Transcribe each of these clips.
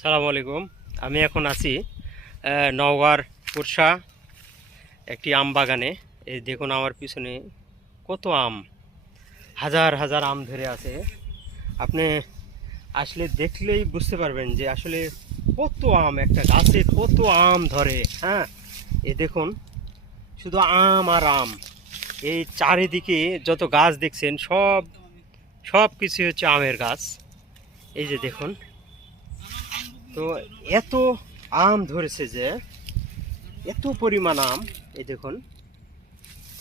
সালামু আলাইকুম। আমি এখন আছি নওগাঁর পুরসা একটি আম বাগানে। এই দেখুন আমার পিছনে কত আম, হাজার হাজার আম ধরে আছে। আপনি আসলে দেখলেই বুঝতে পারবেন যে আসলে কত আম, একটা গাছে কত আম ধরে। হ্যাঁ, এই দেখুন শুধু আম আর আম। এই চারিদিকে যত গাছ দেখছেন সব সব কিছু হচ্ছে আমের গাছ। এই যে দেখুন, তো এত আম ধরেছে যে এত পরিমাণ আম। এই দেখুন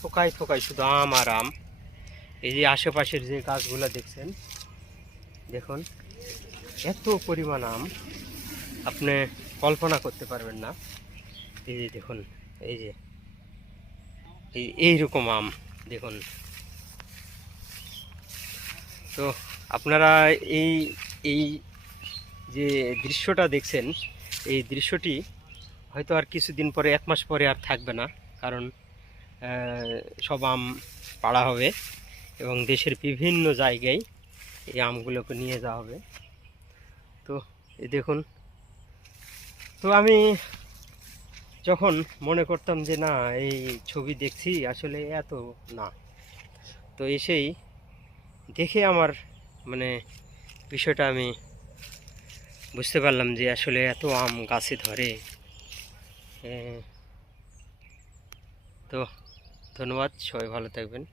থোকায় থোকায় শুধু আম আর আম। এই যে আশেপাশের যে গাছগুলো দেখছেন, দেখুন এত পরিমাণ আম আপনি কল্পনা করতে পারবেন না। এই যে দেখুন, এই যে এইরকম আম দেখুন। তো আপনারা এই এই যে দৃশ্যটা দেখছেন, এই দৃশ্যটি হয়তো আর কিছুদিন পরে, 1 মাস পরে আর থাকবে না। কারণ সব আম পাড়া হবে এবং দেশের বিভিন্ন জায়গায় এই আমগুলোকে নিয়ে যাওয়া হবে। তো এই দেখুন, তো আমি যখন মনে করতাম যে না, এই ছবি দেখছি আসলে এত না, তো এসেই দেখে আমার মানে বিষয়টা আমি বুঝতে পারলাম যে আসলে এত আম গাছে ধরে। তো ধন্যবাদ, সবাই ভালো থাকবেন।